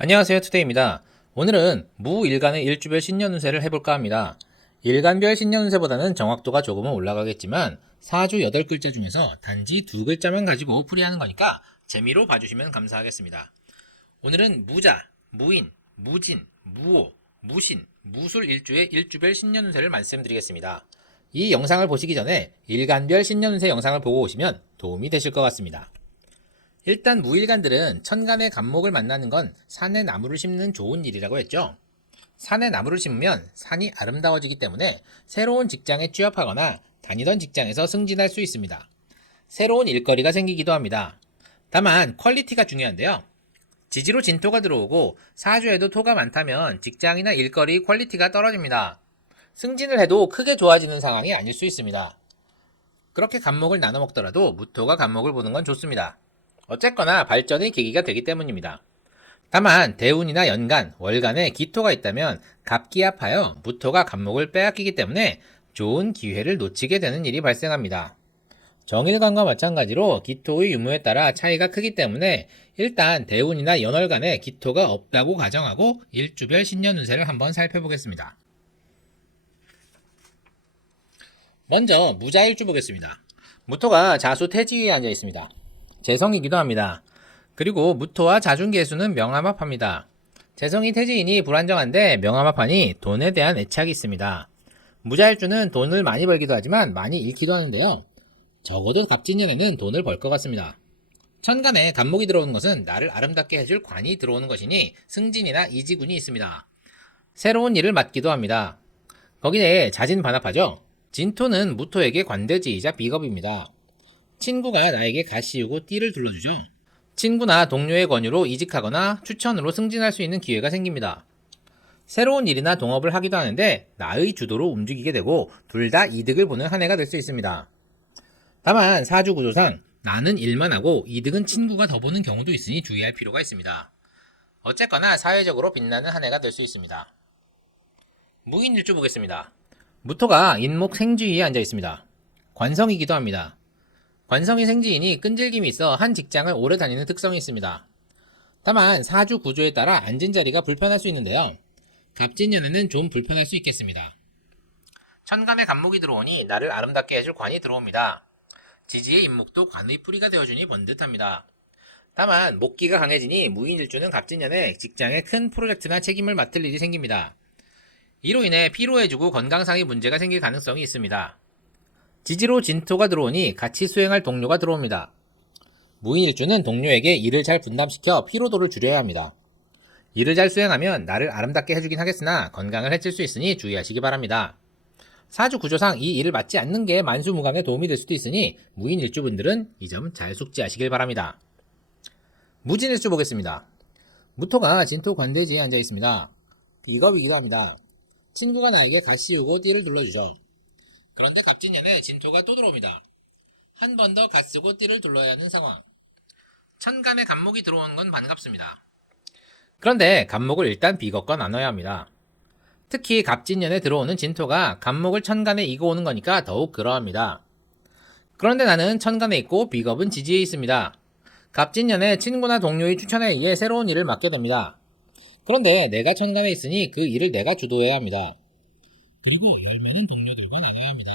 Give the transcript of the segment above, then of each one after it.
안녕하세요, 투데이입니다. 오늘은 무일간의 일주별 신년운세를 해볼까 합니다. 일간별 신년운세보다는 정확도가 조금은 올라가겠지만 사주 8글자 중에서 단지 2글자만 가지고 풀이하는 거니까 재미로 봐주시면 감사하겠습니다. 오늘은 무자, 무인, 무진, 무오, 무신, 무술 일주의 일주별 신년운세를 말씀드리겠습니다. 이 영상을 보시기 전에 일간별 신년운세 영상을 보고 오시면 도움이 되실 것 같습니다. 일단 무일간들은 천간의 간목을 만나는 건 산에 나무를 심는 좋은 일이라고 했죠. 산에 나무를 심으면 산이 아름다워지기 때문에 새로운 직장에 취업하거나 다니던 직장에서 승진할 수 있습니다. 새로운 일거리가 생기기도 합니다. 다만 퀄리티가 중요한데요. 지지로 진토가 들어오고 사주에도 토가 많다면 직장이나 일거리 퀄리티가 떨어집니다. 승진을 해도 크게 좋아지는 상황이 아닐 수 있습니다. 그렇게 간목을 나눠 먹더라도 무토가 간목을 보는 건 좋습니다. 어쨌거나 발전의 계기가 되기 때문입니다. 다만 대운이나 연간, 월간에 기토가 있다면 갑기합하여 무토가 간목을 빼앗기기 때문에 좋은 기회를 놓치게 되는 일이 발생합니다. 정일간과 마찬가지로 기토의 유무에 따라 차이가 크기 때문에 일단 대운이나 연월간에 기토가 없다고 가정하고 일주별 신년운세를 한번 살펴보겠습니다. 먼저 무자일주 보겠습니다. 무토가 자수 태지위에 앉아 있습니다. 재성이기도 합니다. 그리고 무토와 자중계수는 명암합합니다. 재성이 태지이니 불안정한데 명암합하니 돈에 대한 애착이 있습니다. 무자일주는 돈을 많이 벌기도 하지만 많이 잃기도 하는데요. 적어도 갑진년에는 돈을 벌 것 같습니다. 천간에 간목이 들어오는 것은 나를 아름답게 해줄 관이 들어오는 것이니 승진이나 이직운이 있습니다. 새로운 일을 맡기도 합니다. 거기에 자진반합하죠. 진토는 무토에게 관대지이자 비겁입니다. 친구가 나에게 가시우고 띠를 둘러주죠. 친구나 동료의 권유로 이직하거나 추천으로 승진할 수 있는 기회가 생깁니다. 새로운 일이나 동업을 하기도 하는데 나의 주도로 움직이게 되고 둘 다 이득을 보는 한 해가 될 수 있습니다. 다만 사주 구조상 나는 일만 하고 이득은 친구가 더 보는 경우도 있으니 주의할 필요가 있습니다. 어쨌거나 사회적으로 빛나는 한 해가 될 수 있습니다. 무인일주 보겠습니다. 무토가 인목 생쥐위에 앉아 있습니다. 관성이기도 합니다. 관성이 생지이니 끈질김이 있어 한 직장을 오래 다니는 특성이 있습니다. 다만 사주 구조에 따라 앉은 자리가 불편할 수 있는데요. 갑진년에는 좀 불편할 수 있겠습니다. 천간에 간목이 들어오니 나를 아름답게 해줄 관이 들어옵니다. 지지의 인목도 관의 뿌리가 되어주니 번듯합니다. 다만 목기가 강해지니 무인일주는 갑진년에 직장에 큰 프로젝트나 책임을 맡을 일이 생깁니다. 이로 인해 피로해지고 건강상의 문제가 생길 가능성이 있습니다. 지지로 진토가 들어오니 같이 수행할 동료가 들어옵니다. 무인일주는 동료에게 일을 잘 분담시켜 피로도를 줄여야 합니다. 일을 잘 수행하면 나를 아름답게 해주긴 하겠으나 건강을 해칠 수 있으니 주의하시기 바랍니다. 사주 구조상 이 일을 맡지 않는 게 만수무강에 도움이 될 수도 있으니 무인일주분들은 이 점 잘 숙지하시길 바랍니다. 무진일주 보겠습니다. 무토가 진토 관대지에 앉아 있습니다. 비겁이기도 합니다. 친구가 나에게 갓씌우고 띠를 둘러주죠. 그런데 갑진년에 진토가 또 들어옵니다. 한 번 더 갓쓰고 띠를 둘러야 하는 상황. 천간에 간목이 들어오는 건 반갑습니다. 그런데 간목을 일단 비겁과 나눠야 합니다. 특히 갑진년에 들어오는 진토가 간목을 천간에 이고 오는 거니까 더욱 그러합니다. 그런데 나는 천간에 있고 비겁은 지지에 있습니다. 갑진년에 친구나 동료의 추천에 의해 새로운 일을 맡게 됩니다. 그런데 내가 천간에 있으니 그 일을 내가 주도해야 합니다. 그리고 열매는 동료들과 나눠야 합니다.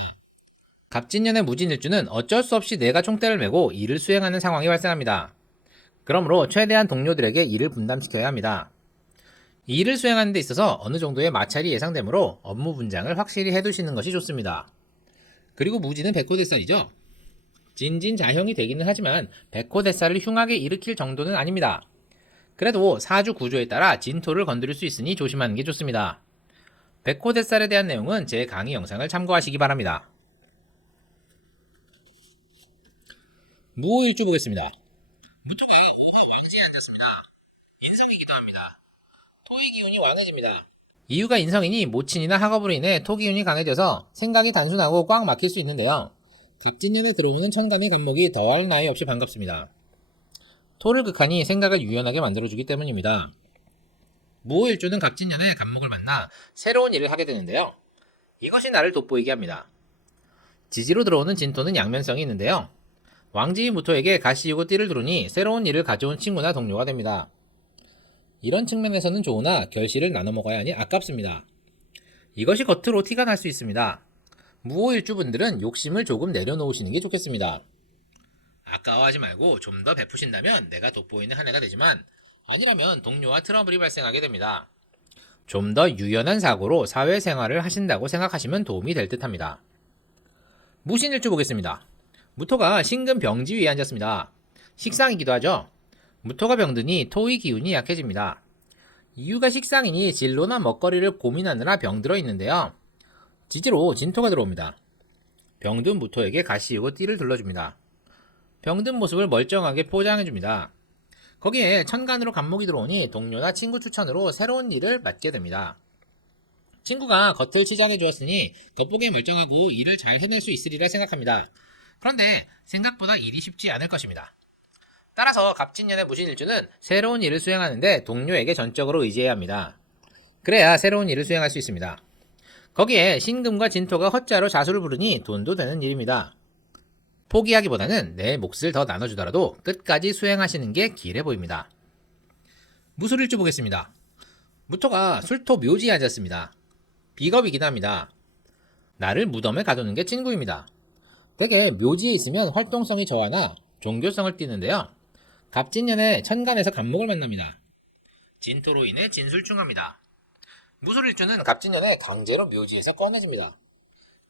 갑진년의 무진일주는 어쩔 수 없이 내가 총대를 메고 일을 수행하는 상황이 발생합니다. 그러므로 최대한 동료들에게 일을 분담시켜야 합니다. 이 일을 수행하는 데 있어서 어느 정도의 마찰이 예상되므로 업무 분장을 확실히 해두시는 것이 좋습니다. 그리고 무진은 백호대살이죠. 진진자형이 되기는 하지만 백호대살을 흉하게 일으킬 정도는 아닙니다. 그래도 사주 구조에 따라 진토를 건드릴 수 있으니 조심하는 게 좋습니다. 백호대살에 대한 내용은 제 강의 영상을 참고하시기 바랍니다. 무호일주 보겠습니다. 무토가 오화 왕지에 앉았습니다. 인성이기도 합니다. 토의 기운이 왕해집니다. 이유가 인성이니 모친이나 학업으로 인해 토 기운이 강해져서 생각이 단순하고 꽉 막힐 수 있는데요. 갑진년에 들어오는 천간의 간목이 더할 나위 없이 반갑습니다. 토를 극하니 생각을 유연하게 만들어주기 때문입니다. 무호일주는 갑진년에 간목을 만나 새로운 일을 하게 되는데요. 이것이 나를 돋보이게 합니다. 지지로 들어오는 진토는 양면성이 있는데요. 왕지의 무토에게 가시우고 띠를 두르니 새로운 일을 가져온 친구나 동료가 됩니다. 이런 측면에서는 좋으나 결실을 나눠 먹어야 하니 아깝습니다. 이것이 겉으로 티가 날 수 있습니다. 무호일주분들은 욕심을 조금 내려놓으시는 게 좋겠습니다. 아까워하지 말고 좀 더 베푸신다면 내가 돋보이는 한 해가 되지만 아니라면 동료와 트러블이 발생하게 됩니다. 좀 더 유연한 사고로 사회생활을 하신다고 생각하시면 도움이 될 듯합니다. 무신일주 보겠습니다. 무토가 신금 병지 위에 앉았습니다. 식상이기도 하죠. 무토가 병드니 토의 기운이 약해집니다. 이유가 식상이니 진로나 먹거리를 고민하느라 병들어 있는데요. 지지로 진토가 들어옵니다. 병든 무토에게 가시우고 띠를 둘러줍니다. 병든 모습을 멀쩡하게 포장해줍니다. 거기에 천간으로 간목이 들어오니 동료나 친구 추천으로 새로운 일을 맡게 됩니다. 친구가 겉을 치장해 주었으니 겉보기에 멀쩡하고 일을 잘 해낼 수 있으리라 생각합니다. 그런데 생각보다 일이 쉽지 않을 것입니다. 따라서 갑진년의 무신일주는 새로운 일을 수행하는데 동료에게 전적으로 의지해야 합니다. 그래야 새로운 일을 수행할 수 있습니다. 거기에 신금과 진토가 허자로 자수를 부르니 돈도 되는 일입니다. 포기하기보다는 내 몫을 더 나눠주더라도 끝까지 수행하시는 게 길해 보입니다. 무술일주 보겠습니다. 무토가 술토 묘지에 앉았습니다. 비겁이긴 합니다. 나를 무덤에 가두는 게 친구입니다. 대개 묘지에 있으면 활동성이 저하나 종교성을 띠는데요. 갑진년에 천간에서 간목을 만납니다. 진토로 인해 진술충합니다. 무술일주는 갑진년에 강제로 묘지에서 꺼내집니다.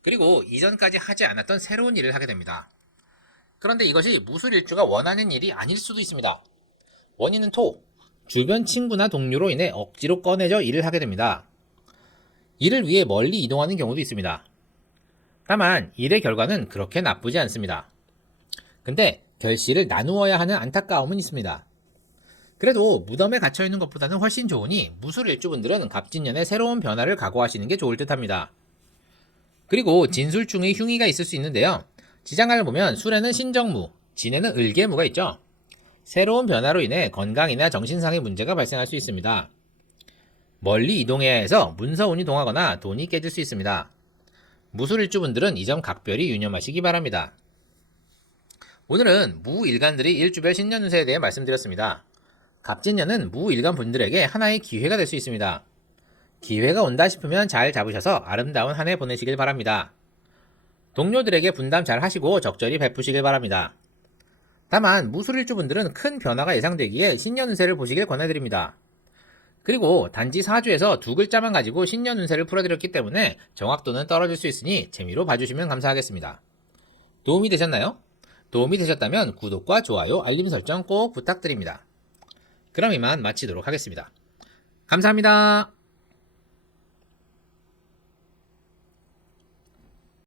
그리고 이전까지 하지 않았던 새로운 일을 하게 됩니다. 그런데 이것이 무술일주가 원하는 일이 아닐 수도 있습니다. 원인은 토, 주변 친구나 동료로 인해 억지로 꺼내져 일을 하게 됩니다. 일을 위해 멀리 이동하는 경우도 있습니다. 다만 일의 결과는 그렇게 나쁘지 않습니다. 근데 결실을 나누어야 하는 안타까움은 있습니다. 그래도 무덤에 갇혀있는 것보다는 훨씬 좋으니 무술일주분들은 갑진년에 새로운 변화를 각오하시는 게 좋을 듯합니다. 그리고 진술중의 흉의가 있을 수 있는데요. 지장간을 보면 술에는 신정무, 진에는 을계무가 있죠. 새로운 변화로 인해 건강이나 정신상의 문제가 발생할 수 있습니다. 멀리 이동해야 해서 문서운이 동하거나 돈이 깨질 수 있습니다. 무술일주분들은 이 점 각별히 유념하시기 바랍니다. 오늘은 무일간들의 일주별 신년 운세에 대해 말씀드렸습니다. 갑진년은 무일간 분들에게 하나의 기회가 될 수 있습니다. 기회가 온다 싶으면 잘 잡으셔서 아름다운 한 해 보내시길 바랍니다. 동료들에게 분담 잘 하시고 적절히 베푸시길 바랍니다. 다만 무술일주분들은 큰 변화가 예상되기에 신년 운세를 보시길 권해드립니다. 그리고 단지 사주에서 두 글자만 가지고 신년 운세를 풀어드렸기 때문에 정확도는 떨어질 수 있으니 재미로 봐주시면 감사하겠습니다. 도움이 되셨나요? 도움이 되셨다면 구독과 좋아요, 알림 설정 꼭 부탁드립니다. 그럼 이만 마치도록 하겠습니다. 감사합니다.